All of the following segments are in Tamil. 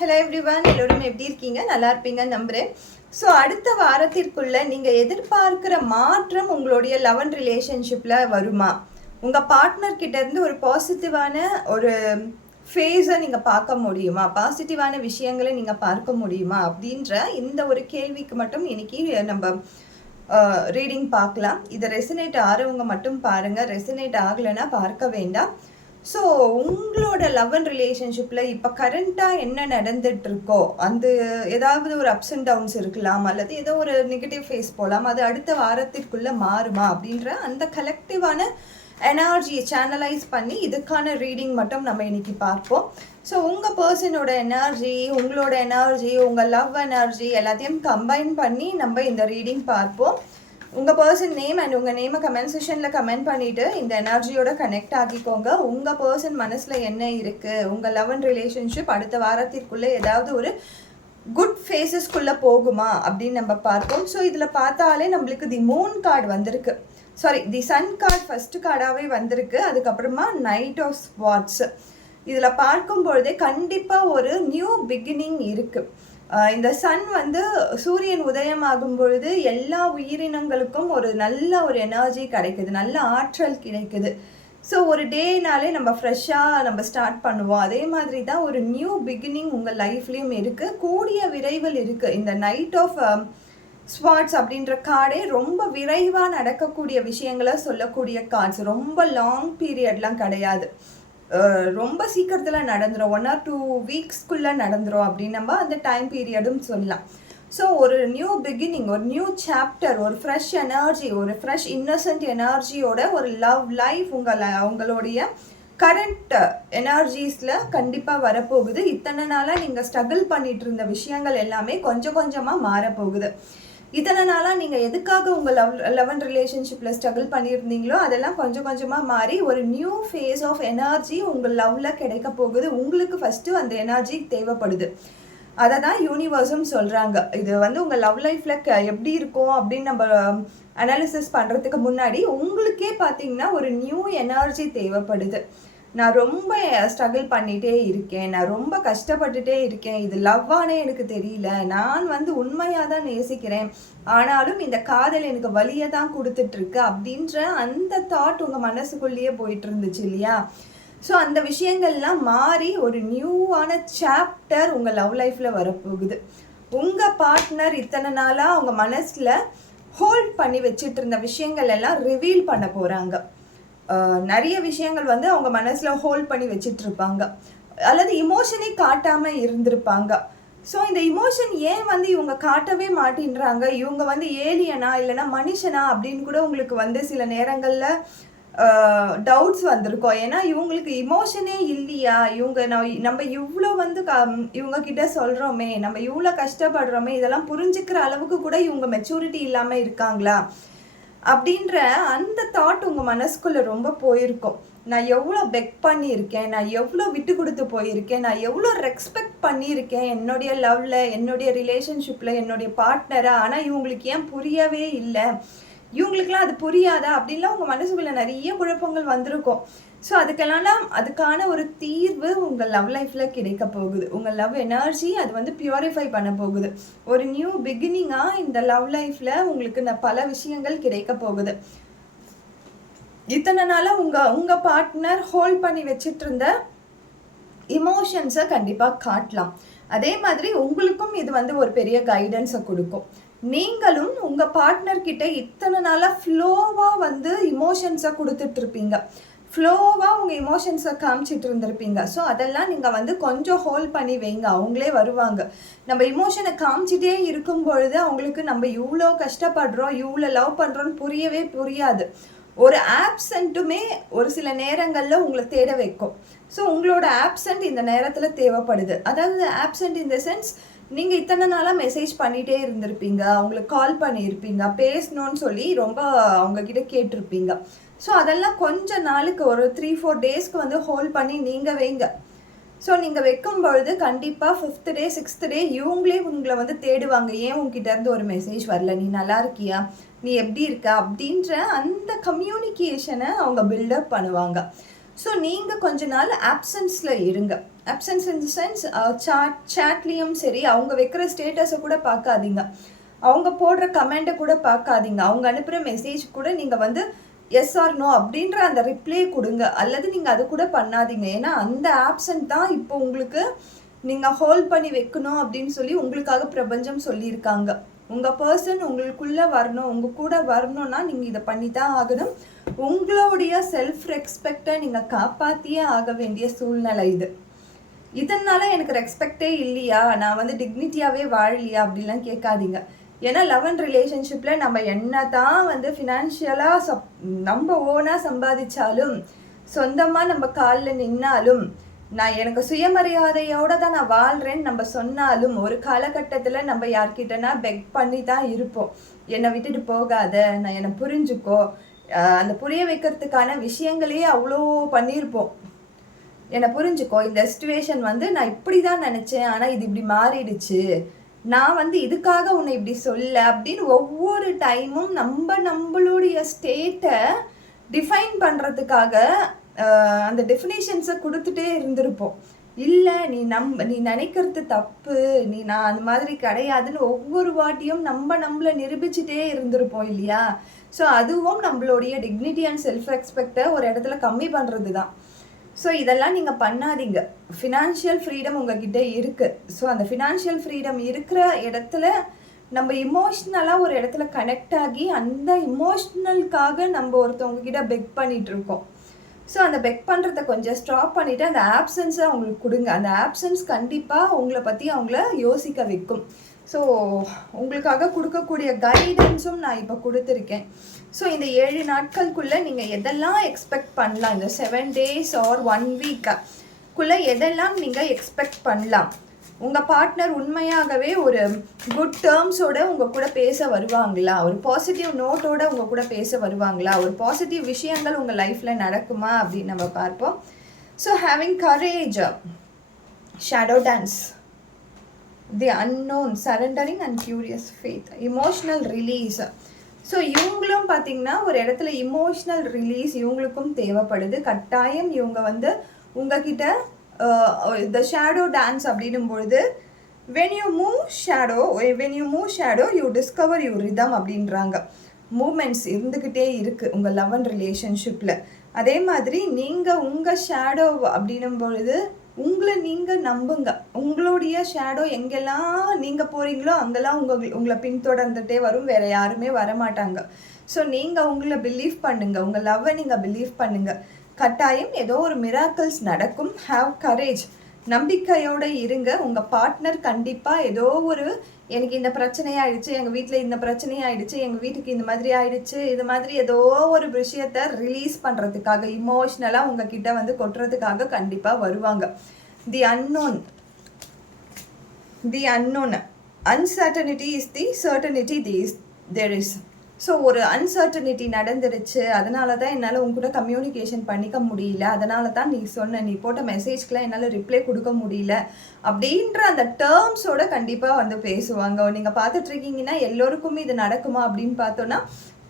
ஹலோ எவ்ரிவன், எல்லோரும் எப்படி இருக்கீங்க? நல்லா இருப்பீங்க நம்புகிறேன். ஸோ அடுத்த வாரத்திற்குள்ள நீங்கள் எதிர்பார்க்குற மாற்றம் உங்களுடைய லவ் அண்ட் ரிலேஷன்ஷிப்பில் வருமா? உங்கள் பார்ட்னர்கிட்ட இருந்து ஒரு பாசிட்டிவான ஒரு ஃபேஸை நீங்கள் பார்க்க முடியுமா? பாசிட்டிவான விஷயங்களை நீங்கள் பார்க்க முடியுமா? அப்படின்ற இந்த ஒரு கேள்விக்கு மட்டும் இன்னைக்கு நம்ம ரீடிங் பார்க்கலாம். இதை ரெசனேட் ஆகிறவங்க மட்டும் பாருங்கள், ரெசனேட் ஆகலைன்னா பார்க்க வேண்டாம். ஸோ உங்களோட லவ் அண்ட் ரிலேஷன்ஷிப்பில் இப்போ கரண்ட்டாக என்ன நடந்துகிட்ருக்கோ அந்த ஏதாவது ஒரு அப்ஸ் அண்ட் டவுன்ஸ் இருக்கலாம், அல்லது ஏதோ ஒரு நெகட்டிவ் ஃபேஸ் போகலாம், அது அடுத்த வாரத்திற்குள்ளே மாறுமா அப்படின்ற அந்த கலெக்டிவான எனர்ஜியை சேனலைஸ் பண்ணி இதுக்கான ரீடிங் மட்டும் நம்ம இன்னைக்கு பார்ப்போம். ஸோ உங்கள் பர்சனோட எனர்ஜி, உங்களோட எனர்ஜி, உங்கள் லவ் எனர்ஜி எல்லாத்தையும் கம்பைன் பண்ணி நம்ம இந்த ரீடிங் பார்ப்போம். உங்கள் பர்சன் நேம் அண்ட் உங்கள் நேமை கமெண்ட் செஷனில் கமெண்ட் பண்ணிவிட்டு இந்த எனர்ஜியோட கனெக்ட் ஆகிக்கோங்க. உங்கள் பர்சன் மனசில் என்ன இருக்குது, உங்கள் லவ் அண்ட் ரிலேஷன்ஷிப் அடுத்த வாரத்திற்குள்ளே ஏதாவது ஒரு குட் ஃபேஸஸ்க்குள்ளே போகுமா அப்படின்னு நம்ம பார்ப்போம். ஸோ இதில் பார்த்தாலே நம்மளுக்கு தி மூன் கார்டு வந்திருக்கு, சாரி தி சன் கார்டு ஃபஸ்ட்டு கார்டாகவே வந்திருக்கு. அதுக்கப்புறமா நைட் ஆஃப் ஸ்வாட்ஸ். இதில் பார்க்கும்பொழுதே கண்டிப்பாக ஒரு நியூ பிகினிங் இருக்குது. இந்த சன் சூரியன் உதயமாகும் பொழுது எல்லா உயிரினங்களுக்கும் ஒரு நல்ல ஒரு எனர்ஜி கிடைக்குது, நல்ல ஆற்றல் கிடைக்குது. ஸோ ஒரு டேனாலே நம்ம ஃப்ரெஷ்ஷாக நம்ம ஸ்டார்ட் பண்ணுவோம். அதே மாதிரி தான் ஒரு நியூ பிகினிங் உங்கள் லைஃப்லேயும் இருக்குது, கூடிய விரைவில் இருக்குது. இந்த நைட் ஆஃப் ஸ்வாட்ஸ் அப்படின்ற கார்டே ரொம்ப விரைவாக நடக்கக்கூடிய விஷயங்களை சொல்லக்கூடிய கார்ட்ஸ். ரொம்ப லாங் பீரியட்லாம் கிடையாது, ரொம்ப சீக்கிரத்தில் நடந்துடும், 1 or 2 வீக்ஸ்க்குள்ளே நடந்துடும் அப்படின்னு நம்ம அந்த டைம் பீரியடும் சொல்லலாம். ஸோ ஒரு நியூ பிகினிங், ஒரு நியூ சாப்டர், ஒரு ஃப்ரெஷ் எனர்ஜி, ஒரு ஃப்ரெஷ் இன்னசென்ட் எனர்ஜியோட ஒரு லவ் லைஃப் உங்களுடைய கரண்ட் எனர்ஜிஸில் கண்டிப்பாக வரப்போகுது. இத்தனை நாளாக நீங்கள் ஸ்ட்ரகிள் பண்ணிட்டு இருந்த விஷயங்கள் எல்லாமே கொஞ்சம் கொஞ்சமாக மாறப்போகுது. இத்தனை நாளாக நீங்கள் எதுக்காக உங்கள் லவ் அண்ட் ரிலேஷன்ஷிப்பில் ஸ்ட்ரகிள் பண்ணியிருந்தீங்களோ அதெல்லாம் கொஞ்சம் கொஞ்சமாக மாறி ஒரு நியூ ஃபேஸ் ஆஃப் எனர்ஜி உங்கள் லவ்வில் கிடைக்க போகுது. உங்களுக்கு ஃபஸ்ட்டு அந்த எனர்ஜி தேவைப்படுது. அதை தான் யூனிவர்ஸும் சொல்கிறாங்க. இது உங்கள் லவ் லைஃப்பில் எப்படி இருக்கும் அப்படின்னு நம்ம அனாலிசிஸ் பண்ணுறதுக்கு முன்னாடி உங்களுக்கே பார்த்தீங்கன்னா ஒரு நியூ எனர்ஜி தேவைப்படுது. நான் ரொம்ப ஸ்ட்ரகிள் பண்ணிகிட்டே இருக்கேன், நான் ரொம்ப கஷ்டப்பட்டுட்டே இருக்கேன், இது லவ்வானே எனக்கு தெரியல, நான் உண்மையாக தான் நேசிக்கிறேன், ஆனாலும் இந்த காதல் எனக்கு வலியை தான் கொடுத்துட்ருக்கு அப்படின்ற அந்த தாட் உங்கள் மனசுக்குள்ளேயே போயிட்டு இருந்துச்சு இல்லையா? ஸோ அந்த விஷயங்கள்லாம் மாறி ஒரு நியூவான சாப்டர் உங்கள் லவ் லைஃப்பில் வரப்போகுது. உங்கள் பார்ட்னர் இத்தனை நாளாக அவங்க மனசில் ஹோல்ட் பண்ணி வச்சுட்டு இருந்த விஷயங்கள் எல்லாம் ரிவீல் பண்ண போகிறாங்க. நிறைய விஷயங்கள் அவங்க மனசில் ஹோல்ட் பண்ணி வச்சிட்ருப்பாங்க, அல்லது இமோஷனே காட்டாமல் இருந்திருப்பாங்க. ஸோ இந்த இமோஷன் ஏன் இவங்க காட்டவே மாட்டேன்றாங்க, இவங்க ஏலியனா இல்லைனா மனுஷனா அப்படின்னு கூட உங்களுக்கு சில நேரங்களில் டவுட்ஸ் வந்திருக்கோம். ஏன்னா இவங்களுக்கு இமோஷனே இல்லையா, நம்ம இவ்வளோ இவங்க கிட்ட சொல்கிறோமே, நம்ம இவ்வளோ கஷ்டப்படுறோமே, இதெல்லாம் புரிஞ்சுக்கிற அளவுக்கு கூட இவங்க மெச்சூரிட்டி இல்லாமல் இருக்காங்களா அப்படின்ற அந்த தாட் உங்கள் மனசுக்குள்ளே ரொம்ப போயிருக்கும். நான் எவ்வளோ பெக் பண்ணியிருக்கேன், நான் எவ்வளோ விட்டு கொடுத்து போயிருக்கேன், நான் எவ்வளோ ரெஸ்பெக்ட் பண்ணியிருக்கேன் என்னுடைய லவ்வில், என்னுடைய ரிலேஷன்ஷிப்பில், என்னுடைய பார்ட்னரை, ஆனால் இவங்களுக்கு ஏன் புரியவே இல்லை, இவங்களுக்குலாம் அது புரியாதா அப்படின்லாம் உங்கள் மனசுக்குள்ளே நிறைய குழப்பங்கள் வந்திருக்கும். ஸோ அதுக்கான ஒரு தீர்வு உங்கள் லவ் லைஃப்பில் கிடைக்க போகுது. உங்கள் லவ் எனர்ஜி அது பியூரிஃபை பண்ண போகுது. ஒரு நியூ பிகினிங்காக இந்த லவ் லைஃப்பில் உங்களுக்கு பல விஷயங்கள் கிடைக்க போகுது. இத்தனை நாளாக உங்கள் பார்ட்னர் ஹோல்ட் பண்ணி வச்சிட்டு இருந்த இமோஷன்ஸை கண்டிப்பாக காட்டலாம். அதே மாதிரி உங்களுக்கும் இது ஒரு பெரிய கைடன்ஸை கொடுக்கும். நீங்களும் உங்கள் பார்ட்னர்கிட்ட இத்தனை நாளாக ஃப்ளோவாக இமோஷன்ஸை கொடுத்துட்ருப்பீங்க, ஃப்ளோவாக உங்கள் இமோஷன்ஸை காமிச்சிட்டு இருந்திருப்பீங்க. ஸோ அதெல்லாம் நீங்கள் கொஞ்சம் ஹோல்ட் பண்ணி வைங்க, அவங்களே வருவாங்க. நம்ம இமோஷனை காமிச்சிட்டே இருக்கும் பொழுது அவங்களுக்கு நம்ம இவ்வளோ கஷ்டப்படுறோம், இவ்வளோ லவ் பண்ணுறோன்னு புரியாது. ஒரு ஆப்சண்ட்டுமே ஒரு சில நேரங்களில் உங்களை தேட வைக்கும். ஸோ உங்களோட ஆப்சண்ட் இந்த நேரத்தில் தேவைப்படுது. அதாவது ஆப்சண்ட் இன் த சென்ஸ், நீங்கள் இத்தனை நாளாக மெசேஜ் பண்ணிகிட்டே இருந்திருப்பீங்க, அவங்களுக்கு கால் பண்ணியிருப்பீங்க, பேசணுன்னு சொல்லி ரொம்ப அவங்கக்கிட்ட கேட்டிருப்பீங்க. ஸோ அதெல்லாம் கொஞ்ச நாளுக்கு ஒரு 3-4 டேஸ்க்கு ஹோல்ட் பண்ணி நீங்கள் வைங்க. ஸோ நீங்கள் வைக்கும் பொழுது கண்டிப்பாக 5th day 6th day இவங்களே உங்களை தேடுவாங்க. ஏன் உங்ககிட்ட இருந்து ஒரு மெசேஜ் வரல, நீ நல்லா இருக்கியா, நீ எப்படி இருக்க அப்படின்ற அந்த கம்யூனிகேஷனை அவங்க பில்டப் பண்ணுவாங்க. ஸோ நீங்கள் கொஞ்ச நாள் ஆப்சன்ஸில் இருங்க. அப்சன்ஸ் இன் தி சென்ஸ் சேட்லேயும் சரி, அவங்க வைக்கிற ஸ்டேட்டஸை கூட பார்க்காதீங்க, அவங்க போடுற கமெண்ட்டை கூட பார்க்காதீங்க, அவங்க அனுப்புகிற மெசேஜ் கூட நீங்கள் வந்து எஸ் ஆர் நோ அப்படின்ற அந்த ரிப்ளை கொடுங்க, அல்லது நீங்கள் அது கூட பண்ணாதீங்க. ஏன்னா அந்த ஆப்சன்ட் தான் இப்போ உங்களுக்கு நீங்கள் ஹோல்ட் பண்ணி வைக்கணும் அப்படின்னு சொல்லி உங்களுக்காக பிரபஞ்சம் சொல்லியிருக்காங்க. உங்கள் பர்சன் உங்களுக்குள்ளே வரணும், உங்கள் கூட வரணும்னா நீங்கள் இதை பண்ணி தான் ஆகணும். உங்களுடைய செல்ஃப் ரெஸ்பெக்டை நீங்கள் காப்பாற்றியே ஆக வேண்டிய சூழ்நிலை இது. இதனால எனக்கு ரெஸ்பெக்டே இல்லையா, நான் வந்து டிக்னிட்டியாகவே வாழலையா அப்படிலாம் கேட்காதீங்க. ஏன்னா லவ் அண்ட் ரிலேஷன்ஷிப்பில் நம்ம என்ன தான் வந்து ஃபினான்ஷியலாக நம்ம ஓனாக சம்பாதிச்சாலும், சொந்தமாக நம்ம காலில் நின்னாலும், நான் எனக்கு சுயமரியாதையோடு தான் நான் வாழ்கிறேன்னு நம்ம சொன்னாலும், ஒரு காலகட்டத்தில் நம்ம யார்கிட்டனா பெக் பண்ணி தான் இருப்போம். என்னை விட்டுட்டு போகாத, நான் என்னை புரிஞ்சுக்கோ, அந்த புரிய வைக்கிறதுக்கான விஷயங்களே அவ்வளோ பண்ணியிருப்போம். என்னை புரிஞ்சுக்கோ, இந்த சிச்சுவேஷன் வந்து நான் இப்படி தான் நினச்சேன், ஆனால் இது இப்படி மாறிடுச்சு, நான் வந்து இதுக்காக உன்னை இப்படி சொல்ல அப்படின்னு ஒவ்வொரு டைமும் நம்மளுடைய ஸ்டேட்டை டிஃபைன் பண்ணுறதுக்காக அந்த டெஃபினேஷன்ஸை கொடுத்துட்டே இருந்திருப்போம். இல்லை நீ நினைக்கிறது தப்பு, நான் அந்த மாதிரி கிடையாதுன்னு ஒவ்வொரு வாட்டியும் நம்மளை நிரூபிச்சுட்டே இருந்திருப்போம் இல்லையா. ஸோ அதுவும் நம்மளுடைய டிக்னிட்டி அண்ட் செல்ஃப் ரெஸ்பெக்டை ஒரு இடத்துல கம்மி பண்ணுறது தான். ஸோ இதெல்லாம் நீங்கள் பண்ணாதீங்க. ஃபினான்ஷியல் ஃப்ரீடம் உங்ககிட்ட இருக்குது. ஸோ அந்த ஃபினான்ஷியல் ஃப்ரீடம் இருக்கிற இடத்துல நம்ம இமோஷ்னலாக ஒரு இடத்துல கனெக்ட் ஆகி அந்த இமோஷ்னலுக்காக நம்ம ஒருத்தவங்க கிட்ட பெக் பண்ணிகிட்ருக்கோம். ஸோ அந்த பெக் பண்ணுறத கொஞ்சம் ஸ்டாப் பண்ணிவிட்டு அந்த ஆப்சன்ஸை அவங்களுக்கு கொடுங்க. அந்த ஆப்சன்ஸ் கண்டிப்பாக உங்களை பற்றி அவங்கள யோசிக்க வைக்கும். ஸோ உங்களுக்காக கொடுக்கக்கூடிய கைடன்ஸும் நான் இப்போ கொடுத்துருக்கேன். ஸோ இந்த 7 நாட்களுக்குள்ளே நீங்கள் எதெல்லாம் எக்ஸ்பெக்ட் பண்ணலாம், இந்த 7 days ஆர் 1 weekக்குள்ளே எதெல்லாம் நீங்கள் எக்ஸ்பெக்ட் பண்ணலாம். உங்கள் பார்ட்னர் உண்மையாகவே ஒரு குட் டேர்ம்ஸோடு உங்கள் கூட பேச வருவாங்களா, ஒரு பாசிட்டிவ் நோட்டோடு உங்கள் கூட பேச வருவாங்களா, ஒரு பாசிட்டிவ் விஷயங்கள் உங்கள் லைஃப்பில் நடக்குமா அப்படின்னு நம்ம பார்ப்போம். So having courage, shadow dance, the unknown, surrendering and curious faith, emotional release. So இவங்களும் பார்த்திங்கன்னா ஒரு இடத்துல இமோஷ்னல் ரிலீஸ் இவங்களுக்கும் தேவைப்படுது. கட்டாயம் இவங்க வந்து உங்ககிட்ட இந்த ஷேடோ டான்ஸ் அப்படின்னும் பொழுது when you move shadow you discover your rhythm அப்படின்றாங்க. மூமெண்ட்ஸ் இருந்துக்கிட்டே இருக்குது உங்கள் லவ் அண்ட் ரிலேஷன்ஷிப்பில். அதே மாதிரி நீங்கள் உங்கள் ஷேடோ அப்படின்னும் பொழுது உங்களை நீங்கள் நம்புங்க. உங்களுடைய ஷேடோ எங்கெல்லாம் நீங்கள் போகிறீங்களோ அங்கெல்லாம் உங்களை பின்தொடர்ந்துகிட்டே வரும், வேறு யாருமே வரமாட்டாங்க. ஸோ நீங்கள் உங்களை பிலீவ் பண்ணுங்கள், உங்கள் லவ்வை நீங்கள் பிலீவ் பண்ணுங்கள். கட்டாயம் ஏதோ ஒரு மிராக்கிள்ஸ் நடக்கும். ஹாவ் கரேஜ், நம்பிக்கையோடு இருங்க. உங்கள் பார்ட்னர் கண்டிப்பாக ஏதோ ஒரு எனக்கு இந்த பிரச்சனை ஆயிடுச்சு, எங்கள் வீட்டில் இந்த பிரச்சனை ஆயிடுச்சு, எங்கள் வீட்டுக்கு இந்த மாதிரி ஆயிடுச்சு, இது மாதிரி ஏதோ ஒரு விஷயத்தை ரிலீஸ் பண்ணுறதுக்காக இமோஷ்னலாக உங்ககிட்ட வந்து கொட்டுறதுக்காக கண்டிப்பாக வருவாங்க. The unknown uncertainty is the certainty there is. So ஒரு அன்சர்டனிட்டி நடந்துருச்சு, அதனால தான் என்னால் உங்ககிட்ட கம்யூனிகேஷன் பண்ணிக்க முடியல, அதனால தான் நீ போட்ட மெசேஜ்க்கெலாம் என்னால் ரிப்ளை கொடுக்க முடியல அப்படின்ற அந்த டேர்ம்ஸோட கண்டிப்பாக வந்து பேசுவாங்க. நீங்கள் பார்த்துட்ருக்கீங்கன்னா எல்லோருக்குமே இது நடக்குமா அப்படின்னு பார்த்தோன்னா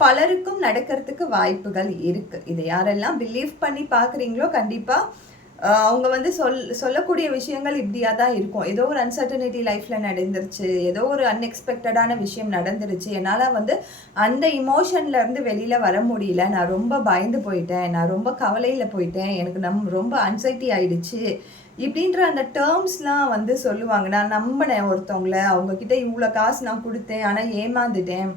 பலருக்கும் நடக்கிறதுக்கு வாய்ப்புகள் இருக்குது. இதை யாரெல்லாம் பிலீவ் பண்ணி பார்க்குறீங்களோ கண்டிப்பாக அவங்க வந்து சொல்லக்கூடிய விஷயங்கள் இப்படியாக தான் இருக்கும். ஏதோ ஒரு அன்சர்டனிட்டி லைஃப்பில் நடந்துருச்சு, ஏதோ ஒரு அன்எக்ஸ்பெக்டடான விஷயம் நடந்துருச்சு, என்னால் வந்து அந்த இமோஷன்லேருந்து வெளியில் வர முடியல, நான் ரொம்ப பயந்து போயிட்டேன், நான் ரொம்ப கவலையில் போயிட்டேன், எனக்கு ரொம்ப அன்சைட்டி ஆயிடுச்சு இப்படின்ற அந்த டேர்ம்ஸ்லாம் வந்து சொல்லுவாங்க. நான் நம்பினேன் ஒருத்தவங்கள, அவங்கக்கிட்ட இவ்வளோ காசு நான் கொடுத்தேன், ஆனால் ஏமாந்துட்டேன்,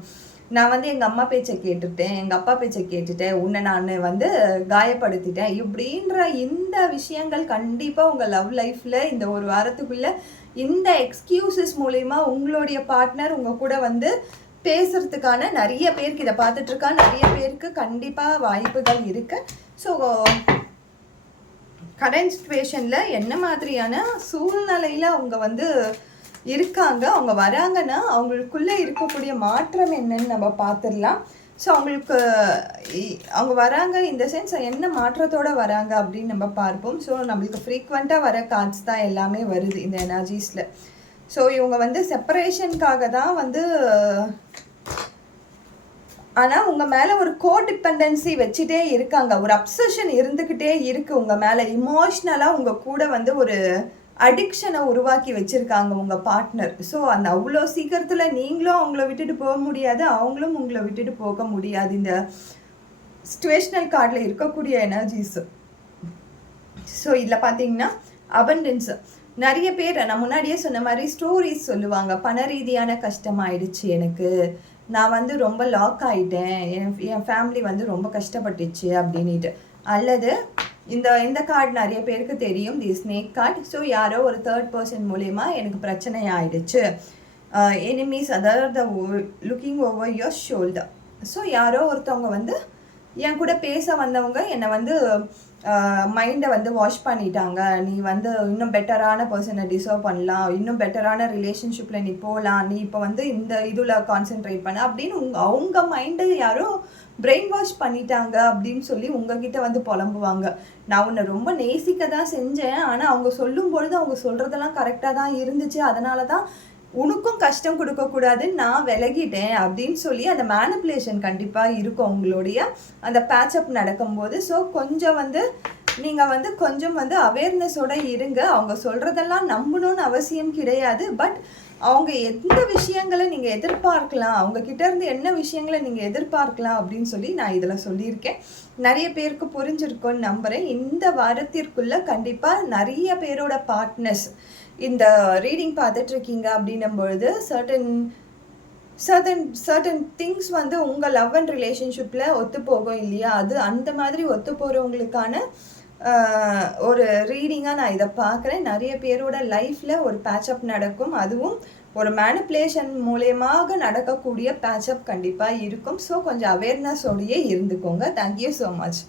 நான் வந்து எங்கள் அம்மா பேச்சை கேட்டுட்டேன், எங்கள் அப்பா பேச்சை கேட்டுட்டேன், உன்னை நான் வந்து காயப்படுத்திட்டேன் இப்படின்ற இந்த விஷயங்கள் கண்டிப்பாக உங்கள் லவ் லைஃப்பில் இந்த ஒரு வாரத்துக்குள்ளே இந்த எக்ஸ்கியூசஸ் மூலமா உங்களுடைய பார்ட்னர் உங்கள் கூட வந்து பேசுகிறதுக்கான நிறைய பேருக்கு, இதை பார்த்துட்ருக்கா நிறைய பேருக்கு கண்டிப்பாக வாய்ப்புகள் இருக்குது. ஸோ கரண்ட் சிச்சுவேஷனில் என்ன மாதிரியான சூழ்நிலையில் அவங்க வந்து இருக்காங்க, அவங்க வராங்கன்னா அவங்களுக்குள்ளே இருக்கக்கூடிய மாற்றம் என்னன்னு நம்ம பார்த்துடலாம். ஸோ அவங்க வராங்க இந்த சென்ஸ் என்ன மாற்றத்தோடு வராங்க அப்படின்னு நம்ம பார்ப்போம். ஸோ நம்மளுக்கு ஃப்ரீக்வெண்ட்டாக வர கார்ட்ஸ் தான் எல்லாமே வருது இந்த எனர்ஜிஸில். ஸோ இவங்க வந்து செப்பரேஷனுக்காக தான் வந்து ஆனால் உங்கள் மேலே ஒரு கோடிபெண்டன்சி வச்சுட்டே இருக்காங்க, ஒரு அப்சஷன் இருந்துக்கிட்டே இருக்குது உங்கள் மேலே. இமோஷ்னலாக உங்கள் கூட வந்து ஒரு அடிக்ஷனை உருவாக்கி வச்சுருக்காங்க உங்கள் பார்ட்னர். ஸோ அந்த அவ்வளோ சீக்கிரத்தில் நீங்களும் அவங்கள விட்டுட்டு போக முடியாது, அவங்களும் உங்களை விட்டுட்டு போக முடியாது. இந்த சிச்சுவேஷனல் கார்டில் இருக்கக்கூடிய எனர்ஜிஸு. ஸோ இதில் பார்த்தீங்கன்னா அபண்டன்ஸு. நிறைய பேர் நான் முன்னாடியே சொன்ன மாதிரி ஸ்டோரிஸ் சொல்லுவாங்க. பண ரீதியான கஷ்டம் ஆயிடுச்சு எனக்கு, நான் வந்து ரொம்ப லாக் ஆகிட்டேன், என் ஃபேமிலி வந்து ரொம்ப கஷ்டப்பட்டுச்சு அப்படின்ட்டு. அல்லது இந்த கார்டு நிறைய பேருக்கு தெரியும், தி ஸ்னேக் கார்டு. ஸோ யாரோ ஒரு தேர்ட் பர்சன் மூலயமா எனக்கு பிரச்சனை ஆயிடுச்சு. எனிமீஸ், அதாவது looking over your shoulder. So யாரோ ஒருத்தவங்க வந்து என் கூட பேச வந்தவங்க என்னை வந்து மைண்டை வந்து வாஷ் பண்ணிட்டாங்க, நீ வந்து இன்னும் பெட்டரான பர்சனை டிசர்வ் பண்ணலாம், இன்னும் பெட்டரான ரிலேஷன்ஷிப்பில் நீ போகலாம், நீ இப்போ வந்து இந்த இதில் கான்சென்ட்ரேட் பண்ண அப்படின்னு அவங்க மைண்டை யாரோ பிரெயின் வாஷ் பண்ணிட்டாங்க அப்படின்னு சொல்லி உங்ககிட்ட வந்து புலம்புவாங்க. நான் உன்னை ரொம்ப நேசிக்க தான் செஞ்சேன், ஆனால் அவங்க சொல்லும் பொழுது அவங்க சொல்கிறதெல்லாம் கரெக்டாக தான் இருந்துச்சு, அதனால தான் உனக்கும் கஷ்டம் கொடுக்கக்கூடாது நான் விலகிட்டேன் அப்படின்னு சொல்லி அந்த மேனிப்புலேஷன் கண்டிப்பாக இருக்கும் உங்களுடைய அந்த பேட்சப் நடக்கும்போது. ஸோ கொஞ்சம் வந்து நீங்கள் வந்து கொஞ்சம் வந்து அவேர்னஸோடு இருங்க. அவங்க சொல்கிறதெல்லாம் நம்பணும்னு அவசியம் கிடையாது. பட் அவங்க எந்த விஷயங்களை நீங்கள் எதிர்பார்க்கலாம், அவங்கக்கிட்ட இருந்து என்ன விஷயங்களை நீங்கள் எதிர்பார்க்கலாம் அப்படின்னு சொல்லி நான் இதில் சொல்லியிருக்கேன். நிறைய பேருக்கு புரிஞ்சிருக்கும்னு நம்புகிறேன். இந்த வாரத்திற்குள்ளே கண்டிப்பாக நிறைய பேரோட பார்ட்னர்ஸ் இந்த ரீடிங் பார்த்துட்ருக்கீங்க அப்படின்னும் பொழுது சர்டன் திங்ஸ் வந்து உங்கள் லவ் அண்ட் ரிலேஷன்ஷிப்பில் ஒத்து போகும் இல்லையா, அது அந்த மாதிரி ஒத்து போகிறவங்களுக்கான ஒரு ரீடிங்காக நான் இதை பார்க்குறேன். நிறைய பேரோட லைஃப்பில் ஒரு பேட்சப் நடக்கும், அதுவும் ஒரு மேனிப்புலேஷன் மூலயமாக நடக்கக்கூடிய பேட்சப் கண்டிப்பாக இருக்கும். ஸோ கொஞ்சம் அவேர்னஸோடையே இருந்துக்கோங்க. Thank you so much.